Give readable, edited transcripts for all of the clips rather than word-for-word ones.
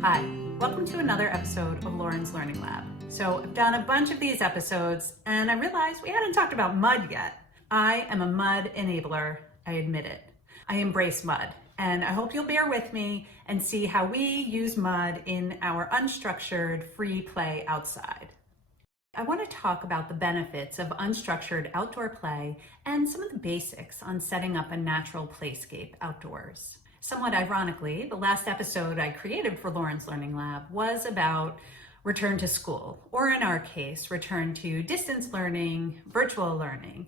Hi, welcome to another episode of Lauren's Learning Lab. So I've done a bunch of these episodes and I realized we hadn't talked about mud yet. I am a mud enabler, I admit it. I embrace mud and I hope you'll bear with me and see how we use mud in our unstructured free play outside. I want to talk about the benefits of unstructured outdoor play and some of the basics on setting up a natural playscape outdoors. Somewhat ironically, the last episode I created for Lauren's Learning Lab was about return to school, or in our case, return to distance learning, virtual learning.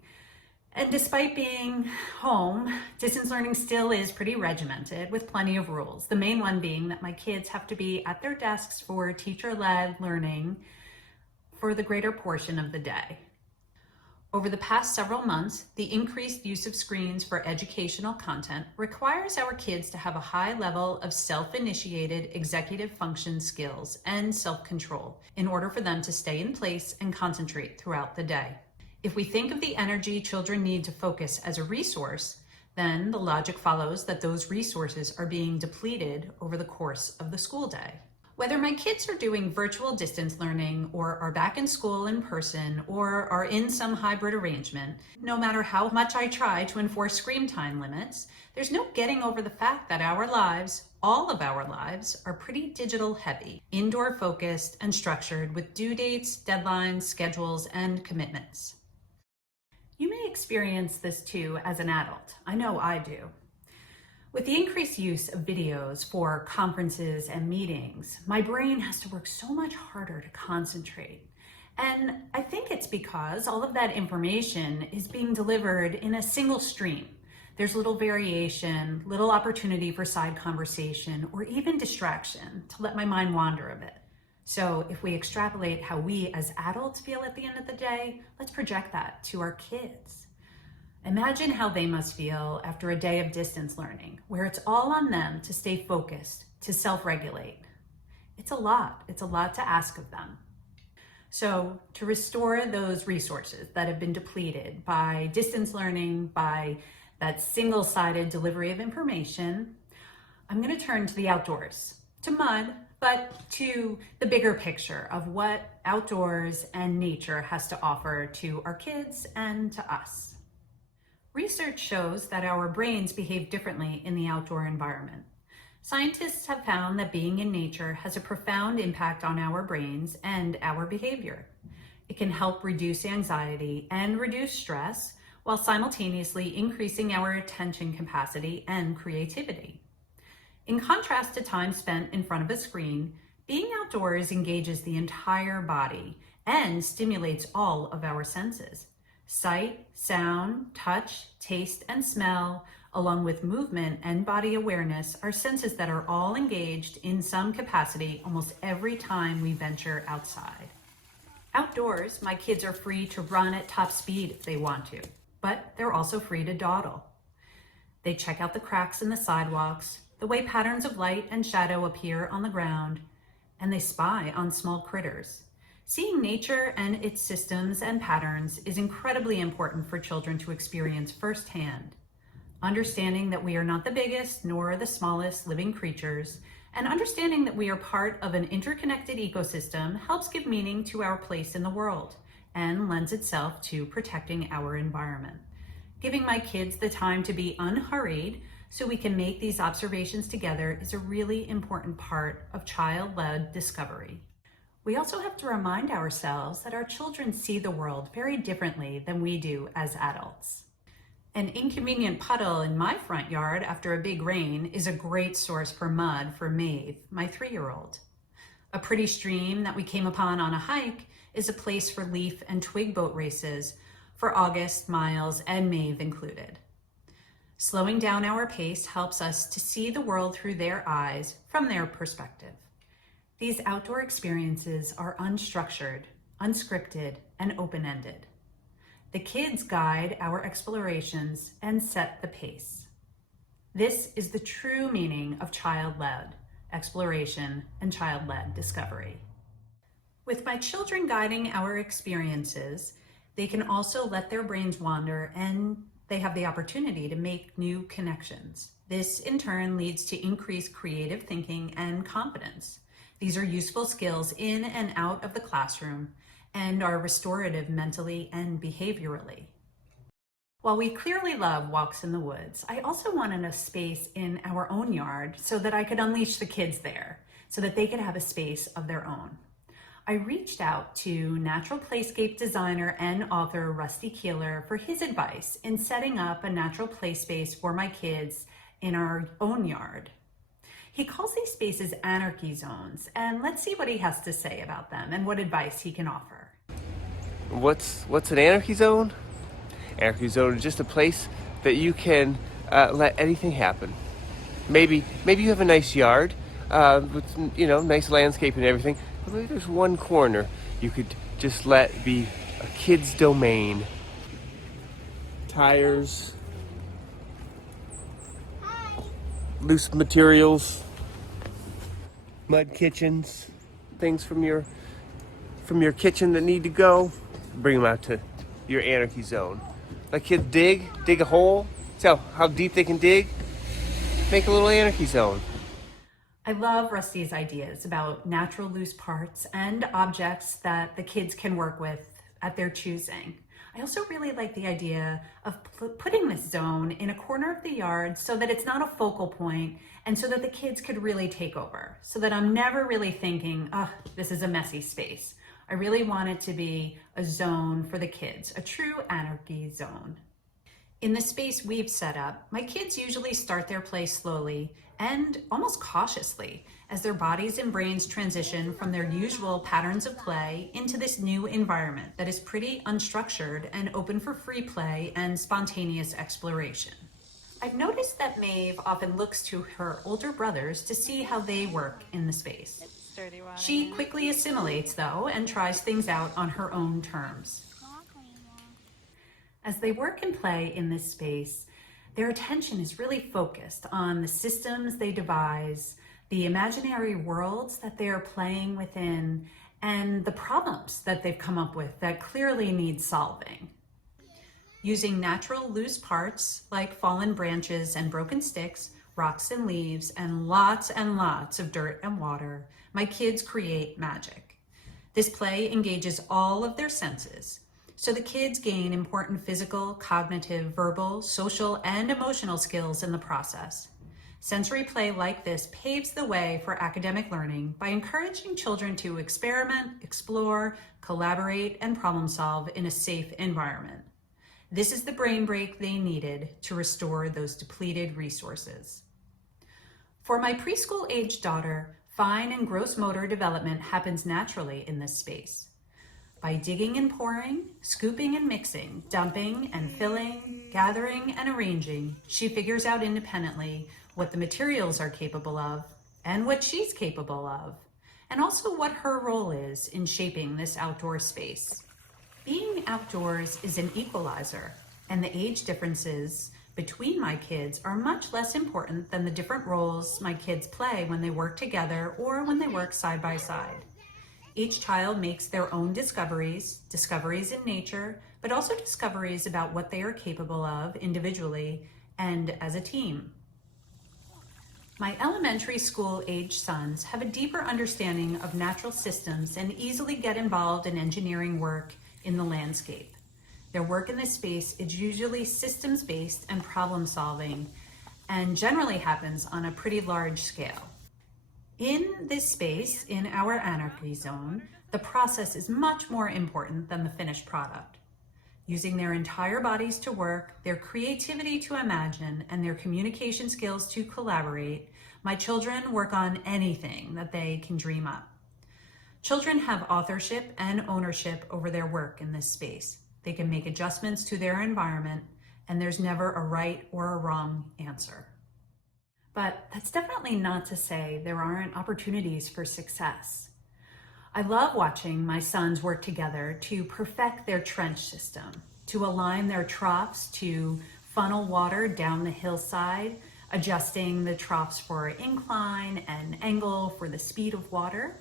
And despite being home, distance learning still is pretty regimented with plenty of rules. The main one being that my kids have to be at their desks for teacher-led learning for the greater portion of the day. Over the past several months, the increased use of screens for educational content requires our kids to have a high level of self-initiated executive function skills and self-control in order for them to stay in place and concentrate throughout the day. If we think of the energy children need to focus as a resource, then the logic follows that those resources are being depleted over the course of the school day. Whether my kids are doing virtual distance learning or are back in school in person or are in some hybrid arrangement, no matter how much I try to enforce screen time limits, there's no getting over the fact that our lives, all of our lives, are pretty digital heavy, indoor focused and structured with due dates, deadlines, schedules, and commitments. You may experience this too as an adult. I know I do. With the increased use of videos for conferences and meetings, my brain has to work so much harder to concentrate. And I think it's because all of that information is being delivered in a single stream. There's little variation, little opportunity for side conversation, or even distraction to let my mind wander a bit. So if we extrapolate how we as adults feel at the end of the day, let's project that to our kids. Imagine how they must feel after a day of distance learning, where it's all on them to stay focused, to self-regulate. It's a lot to ask of them. So to restore those resources that have been depleted by distance learning, by that single-sided delivery of information, I'm going to turn to the outdoors, to mud, but to the bigger picture of what outdoors and nature has to offer to our kids and to us. Research shows that our brains behave differently in the outdoor environment. Scientists have found that being in nature has a profound impact on our brains and our behavior. It can help reduce anxiety and reduce stress while simultaneously increasing our attention capacity and creativity. In contrast to time spent in front of a screen, being outdoors engages the entire body and stimulates all of our senses. Sight, sound, touch, taste, and smell, along with movement and body awareness, are senses that are all engaged in some capacity almost every time we venture outside. Outdoors, my kids are free to run at top speed if they want to, but they're also free to dawdle. They check out the cracks in the sidewalks, the way patterns of light and shadow appear on the ground, and they spy on small critters. Seeing nature and its systems and patterns is incredibly important for children to experience firsthand. Understanding that we are not the biggest nor the smallest living creatures, and understanding that we are part of an interconnected ecosystem helps give meaning to our place in the world and lends itself to protecting our environment. Giving my kids the time to be unhurried so we can make these observations together is a really important part of child-led discovery. We also have to remind ourselves that our children see the world very differently than we do as adults. An inconvenient puddle in my front yard after a big rain is a great source for mud for Maeve, my 3-year-old. A pretty stream that we came upon on a hike is a place for leaf and twig boat races for August, Miles, and Maeve included. Slowing down our pace helps us to see the world through their eyes from their perspective. These outdoor experiences are unstructured, unscripted, and open-ended. The kids guide our explorations and set the pace. This is the true meaning of child-led exploration and child-led discovery. With my children guiding our experiences, they can also let their brains wander and They have the opportunity to make new connections. This in turn leads to increased creative thinking and confidence. These are useful skills in and out of the classroom and are restorative mentally and behaviorally. While we clearly love walks in the woods, I also wanted a space in our own yard so that I could unleash the kids there, so that they could have a space of their own. I reached out to natural playscape designer and author Rusty Keeler for his advice in setting up a natural play space for my kids in our own yard. He calls these spaces anarchy zones, and let's see what he has to say about them and what advice he can offer. What's an anarchy zone? Anarchy zone is just a place that you can let anything happen. Maybe you have a nice yard with nice landscape and everything. But maybe there's one corner you could just let be a kid's domain. Tires, loose materials, mud kitchens, things from your kitchen that need to go. Bring them out to your anarchy zone. Let kids dig a hole. See how deep they can dig. Make a little anarchy zone. I love Rusty's ideas about natural loose parts and objects that the kids can work with at their choosing. I also really like the idea of putting this zone in a corner of the yard so that it's not a focal point and so that the kids could really take over, so that I'm never really thinking, oh, this is a messy space. I really want it to be a zone for the kids, a true anarchy zone. In the space we've set up, my kids usually start their play slowly and almost cautiously as their bodies and brains transition from their usual patterns of play into this new environment that is pretty unstructured and open for free play and spontaneous exploration. I've noticed that Maeve often looks to her older brothers to see how they work in the space. She quickly assimilates, though, and tries things out on her own terms. As they work and play in this space, their attention is really focused on the systems they devise, the imaginary worlds that they are playing within, and the problems that they've come up with that clearly need solving. Using natural loose parts like fallen branches and broken sticks, rocks and leaves, and lots of dirt and water, my kids create magic. This play engages all of their senses, so the kids gain important physical, cognitive, verbal, social, and emotional skills in the process. Sensory play like this paves the way for academic learning by encouraging children to experiment, explore, collaborate, and problem solve in a safe environment. This is the brain break they needed to restore those depleted resources. For my preschool-aged daughter, fine and gross motor development happens naturally in this space. By digging and pouring, scooping and mixing, dumping and filling, gathering and arranging, she figures out independently what the materials are capable of and what she's capable of, and also what her role is in shaping this outdoor space. Being outdoors is an equalizer, and the age differences between my kids are much less important than the different roles my kids play when they work together or when they work side by side. Each child makes their own discoveries in nature, but also discoveries about what they are capable of individually and as a team. My elementary school age sons have a deeper understanding of natural systems and easily get involved in engineering work in the landscape. Their work in this space is usually systems-based and problem-solving, and generally happens on a pretty large scale. In this space, in our anarchy zone, the process is much more important than the finished product. Using their entire bodies to work, their creativity to imagine, and their communication skills to collaborate, my children work on anything that they can dream up. Children have authorship and ownership over their work in this space. They can make adjustments to their environment, and there's never a right or a wrong answer. But that's definitely not to say there aren't opportunities for success. I love watching my sons work together to perfect their trench system, to align their troughs to funnel water down the hillside, adjusting the troughs for incline and angle for the speed of water.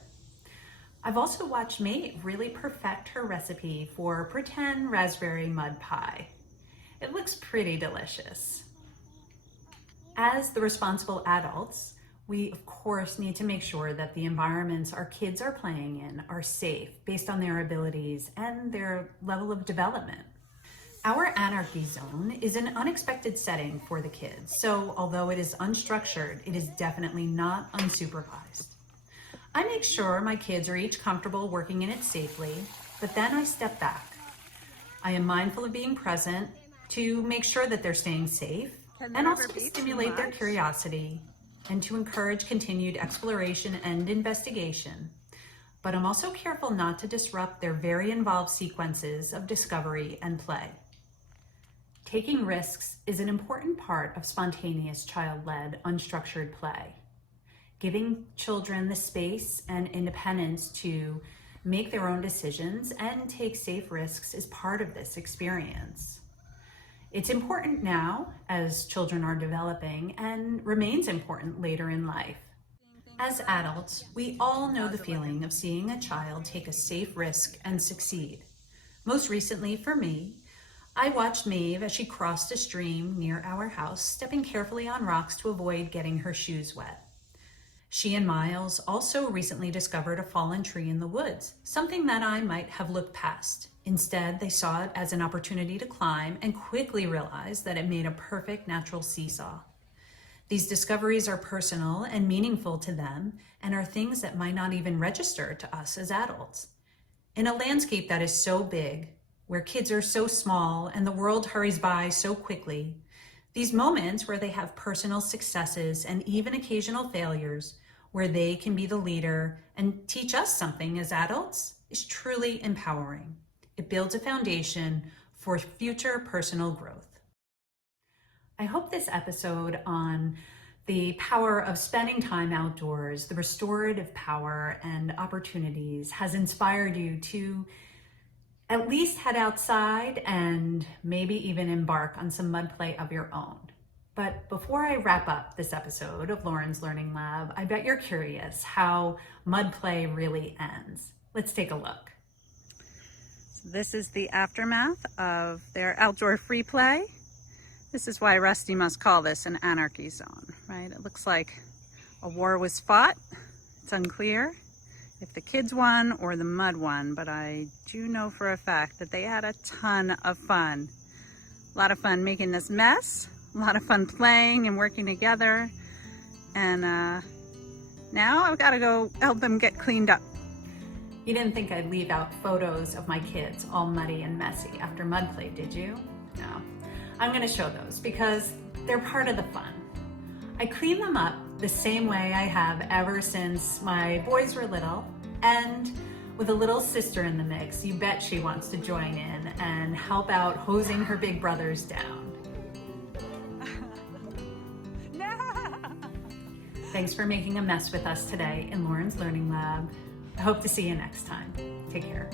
I've also watched Maeve really perfect her recipe for pretend raspberry mud pie. It looks pretty delicious. As the responsible adults, we of course need to make sure that the environments our kids are playing in are safe based on their abilities and their level of development. Our anarchy zone is an unexpected setting for the kids, so although it is unstructured, it is definitely not unsupervised. I make sure my kids are each comfortable working in it safely, but then I step back. I am mindful of being present to make sure that they're staying safe and also to stimulate their curiosity and to encourage continued exploration and investigation. But I'm also careful not to disrupt their very involved sequences of discovery and play. Taking risks is an important part of spontaneous, child-led, unstructured play. Giving children the space and independence to make their own decisions and take safe risks is part of this experience. It's important now as children are developing and remains important later in life. As adults, we all know the feeling of seeing a child take a safe risk and succeed. Most recently for me, I watched Maeve as she crossed a stream near our house, stepping carefully on rocks to avoid getting her shoes wet. She and Miles also recently discovered a fallen tree in the woods, something that I might have looked past. Instead, they saw it as an opportunity to climb and quickly realized that it made a perfect natural seesaw. These discoveries are personal and meaningful to them and are things that might not even register to us as adults. In a landscape that is so big, where kids are so small and the world hurries by so quickly, these moments where they have personal successes and even occasional failures, where they can be the leader and teach us something as adults, is truly empowering. It builds a foundation for future personal growth. I hope this episode on the power of spending time outdoors, the restorative power and opportunities has inspired you to at least head outside and maybe even embark on some mud play of your own. But before I wrap up this episode of Lauren's Learning Lab, I bet you're curious how mud play really ends. Let's take a look. So this is the aftermath of their outdoor free play. This is why Rusty must call this an anarchy zone, right? It looks like a war was fought. It's unclear if the kids won or the mud won, but I do know for a fact that they had a ton of fun. A lot of fun making this mess, a lot of fun playing and working together, and now I've got to go help them get cleaned up. You didn't think I'd leave out photos of my kids all muddy and messy after mud play, did you? No. I'm going to show those because they're part of the fun. I clean them up the same way I have ever since my boys were little, and with a little sister in the mix, you bet she wants to join in and help out hosing her big brothers down. Thanks for making a mess with us today in Lauren's Learning Lab. I hope to see you next time. Take care.